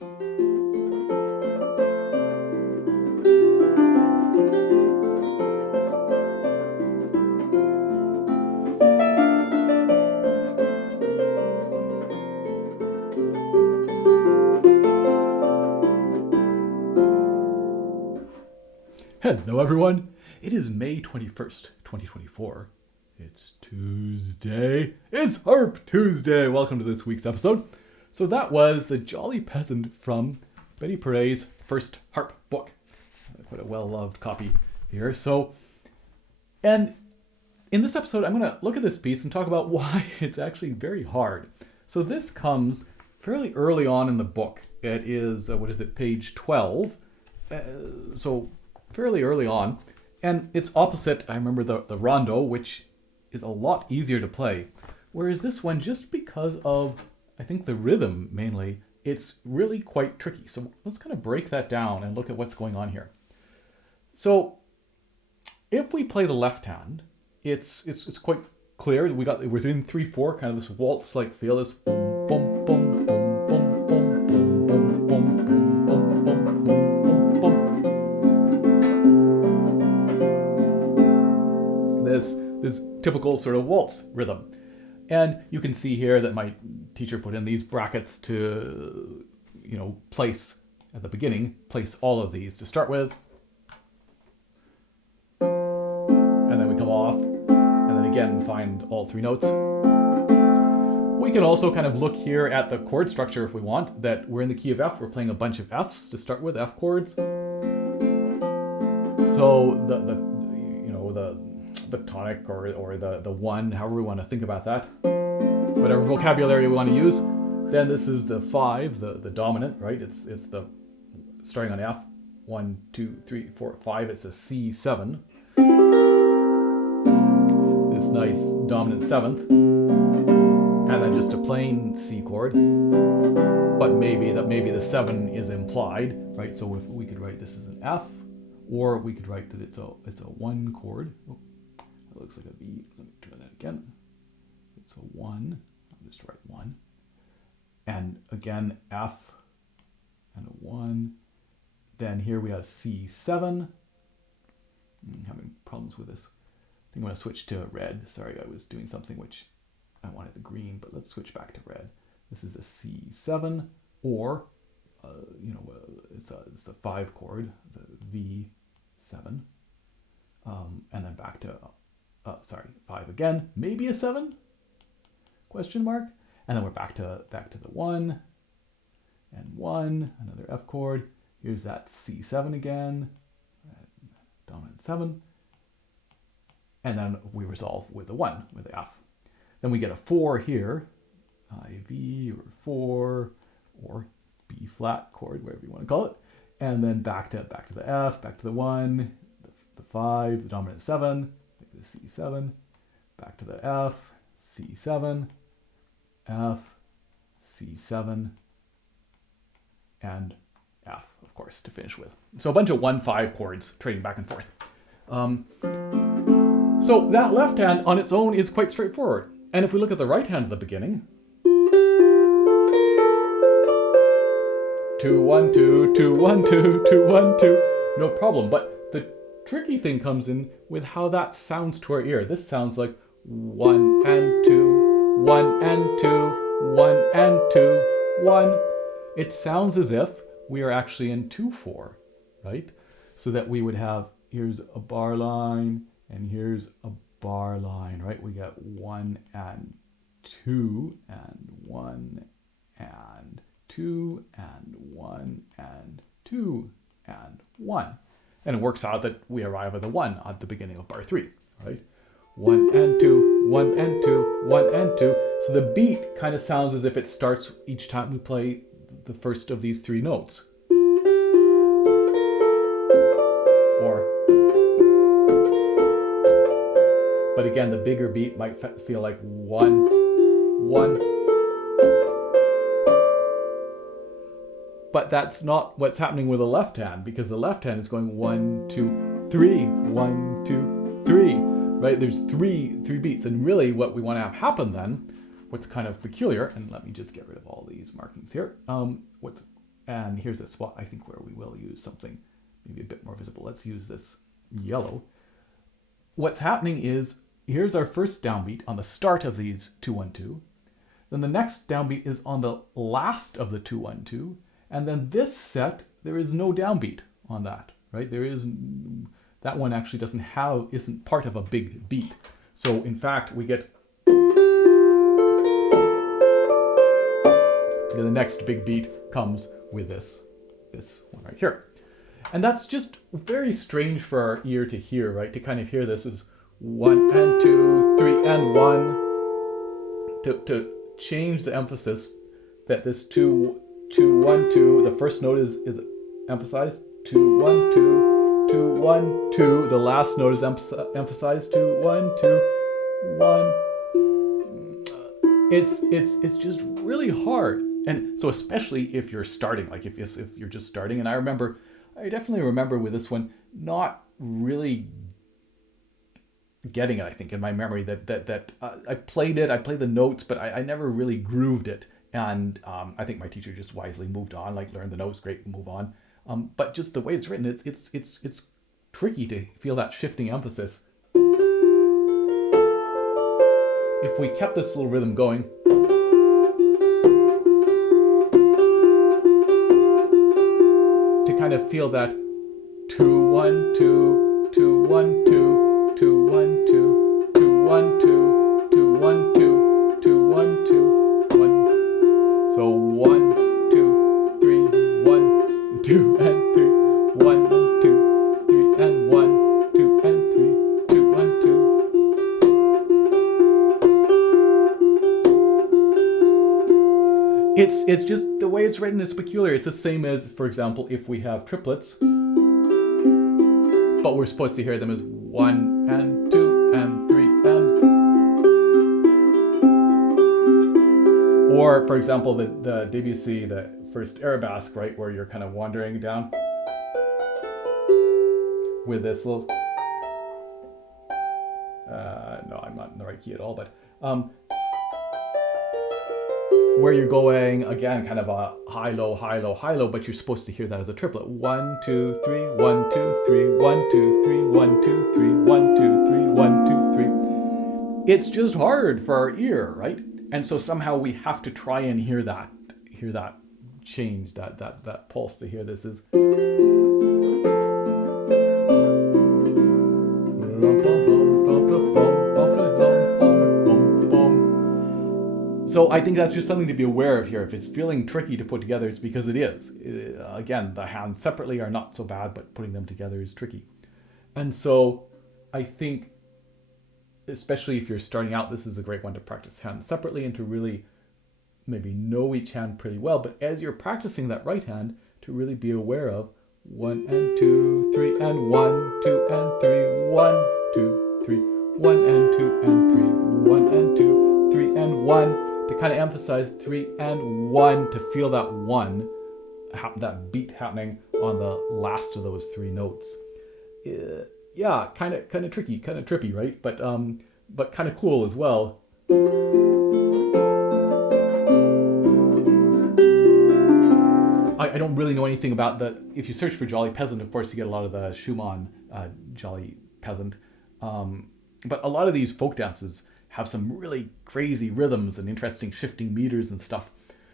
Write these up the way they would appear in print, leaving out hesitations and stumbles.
Hello everyone, it is May 21st, 2024. It's Tuesday. It's Harp Tuesday. Welcome to this week's episode. So that was the Jolly Peasant from Betty Paret's First Harp Book. Quite a well-loved copy here. And in this episode, I'm going to look at this piece and talk about why it's actually very hard. So this comes fairly early on in the book. It is, page 12. So fairly early on, and it's opposite, I remember, the rondo, which is a lot easier to play, whereas this one, just because of, I think, the rhythm mainly, it's really quite tricky. So let's kind of break that down and look at what's going on here. So if we play the left hand, it's quite clear. We're doing 3/4, kind of this waltz-like feel, this boom, boom, boom, boom, boom, boom, boom, boom, boom, boom, boom, boom, boom, boom. This typical sort of waltz rhythm. And you can see here that my teacher put in these brackets to, place at the beginning, place all of these to start with. And then we come off, and then again find all three notes. We can also kind of look here at the chord structure if we want, that we're in the key of F. We're playing a bunch of Fs to start with, F chords. So the tonic or the one, however we want to think about that, whatever vocabulary we want to use. Then this is the 5, the dominant, right? It's the starting on F, 1, 2, 3, 4, 5. It's a C7. This nice dominant 7th, and then just a plain C chord. But maybe the 7 is implied, right? So if we could write this as an F, or we could write that it's a 1 chord. Oh, that looks like a V. Let me try that again. It's a 1. I'll just write 1. And again, F and a 1. Then here we have C7. I'm having problems with this. I think I'm going to switch to red. Sorry, I was doing something which I wanted the green, but let's switch back to red. This is a C7, or it's the 5 chord, the V7, and then back to 5 again, maybe a 7? Question mark. And then we're back to the 1 and 1, another F chord. Here's that C7 again, dominant 7, and then we resolve with the 1, with the F. Then we get a 4 here, IV or 4 or B flat chord, whatever you want to call it, and then back to the F, back to the 1, the 5, the dominant 7, the C7, back to the F, C7, F, C7, and F, of course, to finish with. So a bunch of 1-5 chords trading back and forth. So that left hand on its own is quite straightforward. And if we look at the right hand at the beginning, 2, 1, 2, 2, 1, 2, 2, 1, 2, no problem. But the tricky thing comes in with how that sounds to our ear. This sounds like 1 and 2, 1 and 2, 1 and 2, 1. It sounds as if we are actually in 2/4, right? So that we would have, here's a bar line, and here's a bar line, right? We got 1 and 2, and 1 and 2, and 1 and 2, and 1. And it works out that we arrive at the 1 at the beginning of bar 3, right? 1 and 2, 1 and 2, 1 and 2. So the beat kind of sounds as if it starts each time we play the first of these 3 notes. But again, the bigger beat might feel like 1, 1. But that's not what's happening with the left hand, because the left hand is going 1, 2, 3, 1, 2, 3, right? There's three beats, and really what we want to have happen then, what's kind of peculiar, and let me just get rid of all these markings here. What's And here's a spot, I think, where we will use something maybe a bit more visible. Let's use this yellow. What's happening is, here's our first downbeat on the start of these 2-1-2. Then the next downbeat is on the last of the 2-1-2. And then this set, there is no downbeat on that, right? That one actually isn't part of a big beat. So in fact, we get the next big beat comes with this one right here. And that's just very strange for our ear to hear, right? To kind of hear this as 1 and 2, 3 and 1. To change the emphasis that this 2, 2, 1, 2, the first note is emphasized, 2, 1, 2, 2, 1, 2. The last note is emphasized, 2, 1, 2, 1. It's just really hard. And so especially if you're starting, like if you're just starting, and I definitely remember with this one not really getting it. I think in my memory that I played the notes, but I never really grooved it. And I think my teacher just wisely moved on, like learned the notes, great, move on. But just the way it's written, it's tricky to feel that shifting emphasis. If we kept this little rhythm going, to kind of feel that 2, 1, 2, 2, 1, 2, 2, 1, 2, 2, 1, 2, 2, 1, 2, 2, 1, 2, 1. So 1, 2, 3, 1, 2 and 3, 1 and 2, 3 and 1, 2 and 3, 2, 1, 2. It's just the way it's written is peculiar. It's the same as, for example, if we have triplets, but we're supposed to hear them as 1 and 2 and 3 and. Or, for example, the Debussy, the first Arabesque, right, where you're kind of wandering down with this little. No, I'm not in the right key at all, but. Where you're going, again, kind of a high, low, high, low, high, low, but you're supposed to hear that as a triplet. 1, 2, 3, 1, 2, 3, 1, 2, 3, 1, 2, 3, 1, 2, 3, 1, 2, 3. It's just hard for our ear, right? And so somehow we have to try and hear that change, that pulse, to hear this is. So I think that's just something to be aware of here. If it's feeling tricky to put together, it's because it is. Again, the hands separately are not so bad, but putting them together is tricky. And so I think, especially if you're starting out, this is a great one to practice hands separately and to really maybe know each hand pretty well. But as you're practicing that right hand, to really be aware of 1 and 2, 3 and 1, 2 and 3, 1, 2, 3, 1 and 2 and 3, 1 and 2, 3 and 1. To kind of emphasize 3 and 1, to feel that 1, that beat happening on the last of those 3 notes. Yeah, kind of tricky, kind of trippy, right? But kind of cool as well. I don't really know anything about if you search for Jolly Peasant, of course you get a lot of the Schumann Jolly Peasant. But a lot of these folk dances have some really crazy rhythms and interesting shifting meters and stuff.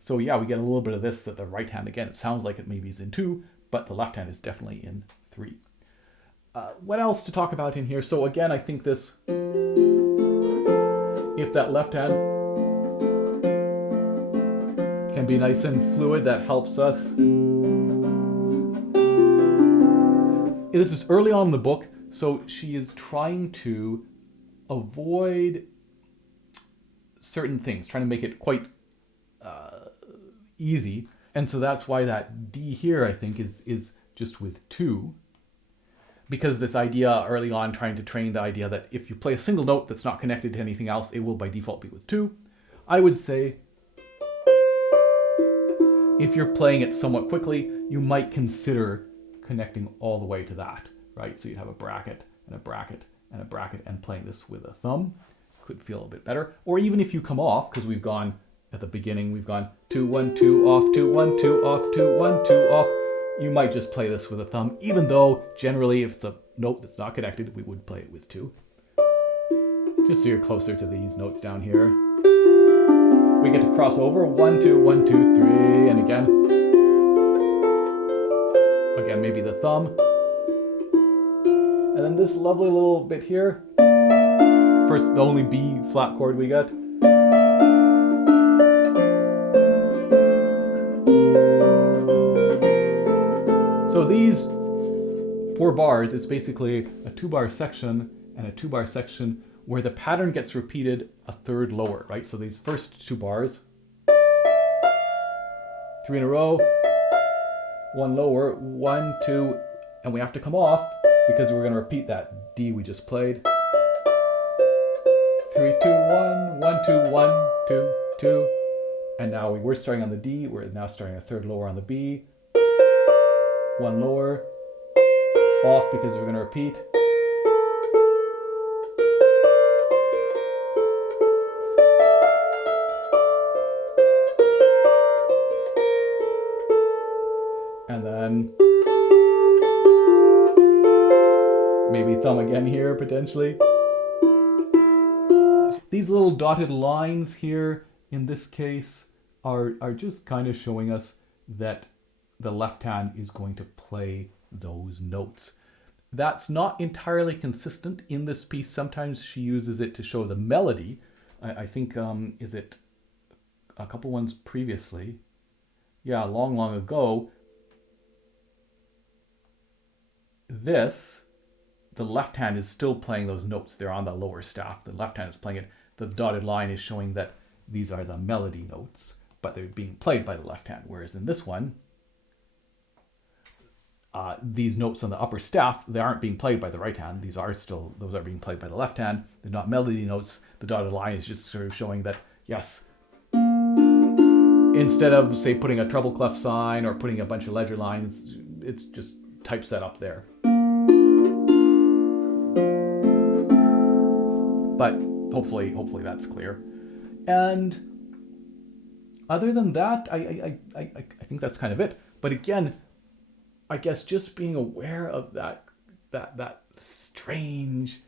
So yeah, we get a little bit of this, that the right hand, again, it sounds like it maybe is in 2, but the left hand is definitely in 3. What else to talk about in here? So again, I think this, if that left hand can be nice and fluid, that helps us. This is early on in the book, so she is trying to avoid certain things, trying to make it quite easy. And so that's why that D here, I think, is just with 2. Because this idea early on, trying to train the idea that if you play a single note that's not connected to anything else, it will by default be with 2. I would say, if you're playing it somewhat quickly, you might consider connecting all the way to that, right? So you'd have a bracket and a bracket and a bracket, and playing this with a thumb could feel a bit better. Or even if you come off, because we've gone at the beginning we've gone 2 1 2 off, 2 1 2 off, 2 1 2 off. You might just play this with a thumb, even though generally if it's a note that's not connected, we would play it with 2. Just so you're closer to these notes down here. We get to cross over 1 2 1 2 3, and again maybe the thumb. And then this lovely little bit here. First, the only B flat chord we got. So these 4 bars, it's basically a 2-bar section and a 2-bar section where the pattern gets repeated a third lower, right? So these first 2 bars, 3 in a row, 1 lower, 1, 2, and we have to come off because we're going to repeat that D we just played. 3 2 1 1 2 1 2 2, and now we were starting on the D. We're now starting a third lower on the B. 1 lower, off because we're going to repeat. And then maybe thumb again here potentially. These little dotted lines here in this case are just kind of showing us that the left hand is going to play those notes. That's not entirely consistent in this piece. Sometimes she uses it to show the melody. I think, is it a couple ones previously? Yeah, long ago. The left hand is still playing those notes. They're on the lower staff. The left hand is playing it. The dotted line is showing that these are the melody notes, but they're being played by the left hand. Whereas in this one, these notes on the upper staff, they aren't being played by the right hand. Those are being played by the left hand. They're not melody notes. The dotted line is just sort of showing that, yes, instead of, say, putting a treble clef sign or putting a bunch of ledger lines, it's just types that up there. But hopefully that's clear. And other than that, I think that's kind of it. But again, I guess just being aware of that strange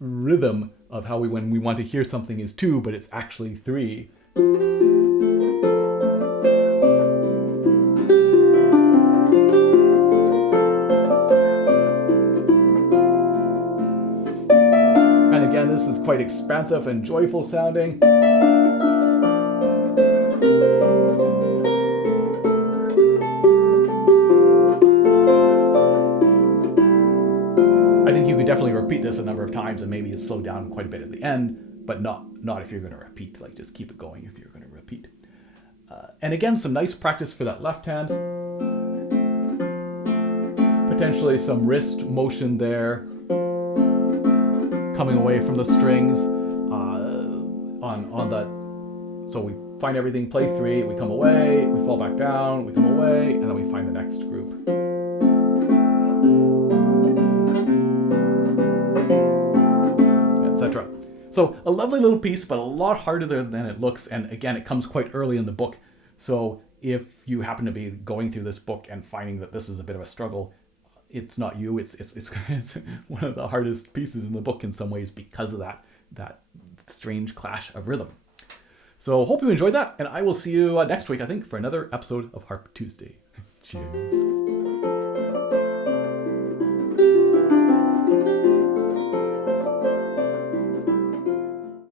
rhythm of how when we want to hear something is 2, but it's actually 3. And again, this is quite expansive and joyful sounding. I think you could definitely repeat this a number of times and maybe slow down quite a bit at the end, but not if you're going to repeat. Like, just keep it going if you're going to repeat. And again, some nice practice for that left hand. Potentially some wrist motion there, coming away from the strings on that. So we find everything, play 3, we come away, we fall back down, we come away, and then we find the next group. Etc. So a lovely little piece, but a lot harder than it looks. And again, it comes quite early in the book. So if you happen to be going through this book and finding that this is a bit of a struggle, it's not you. It's one of the hardest pieces in the book in some ways because of that strange clash of rhythm. So hope you enjoyed that, and I will see you next week, I think, for another episode of Harp Tuesday. Cheers.